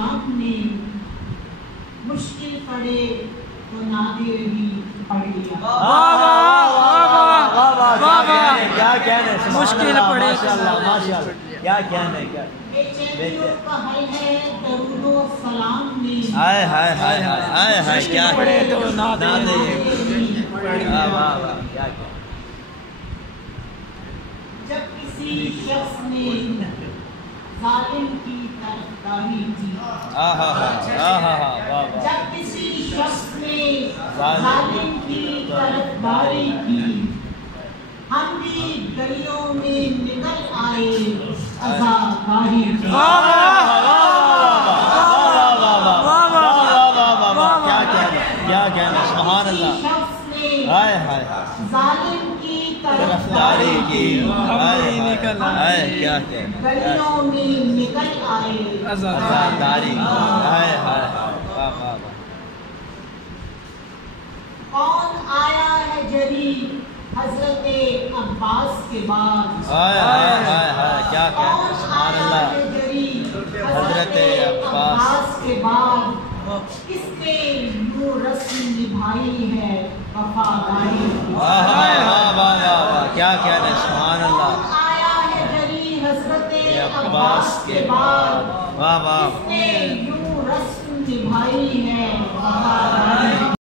نے مشکل پڑے تو نادر ہی پڑھ لیا۔ کیا کہنے مشکل پڑے ماشاءاللہ کیا کہنے کیا بے چینیوں کا حل ہے درود و سلام میں، ہائے ہائے ہائے ہائے ہائے کیا پڑے تو نادر نادر واہ واہ کیا کیا جب کسی شخص نے ظالم کی طرفداری کی، جب کسی شخص نے ظالم کی طرفداری کی، ہم بھی گلیوں میں نکل آئے عزاداری کی۔ کیا کہنا سبحان اللہ شخص نے ہائے ہائے ظالم کی طرفداری کی ہائے کیا کہنا گلیوں میں نکل آئے عزاداری ہائے ہائے واہ واہ واہ کون آیا ہے جری حضرت عباس کے بعد، ہائے ہائے ہائے ہائے کیا کہنا کون سبحان آیا اللہ ہے جری حضرت عباس کے بعد، کس نے یوں رسم نبھائی ہے وفاداری کی۔ واہ واہ واہ واہ واہ کیا کہنا سبحان اللہ کون آیا ہے جری حضرت عباس کے بعد واہ واہ کس نے یوں رسم نبھائی ہے وفاداری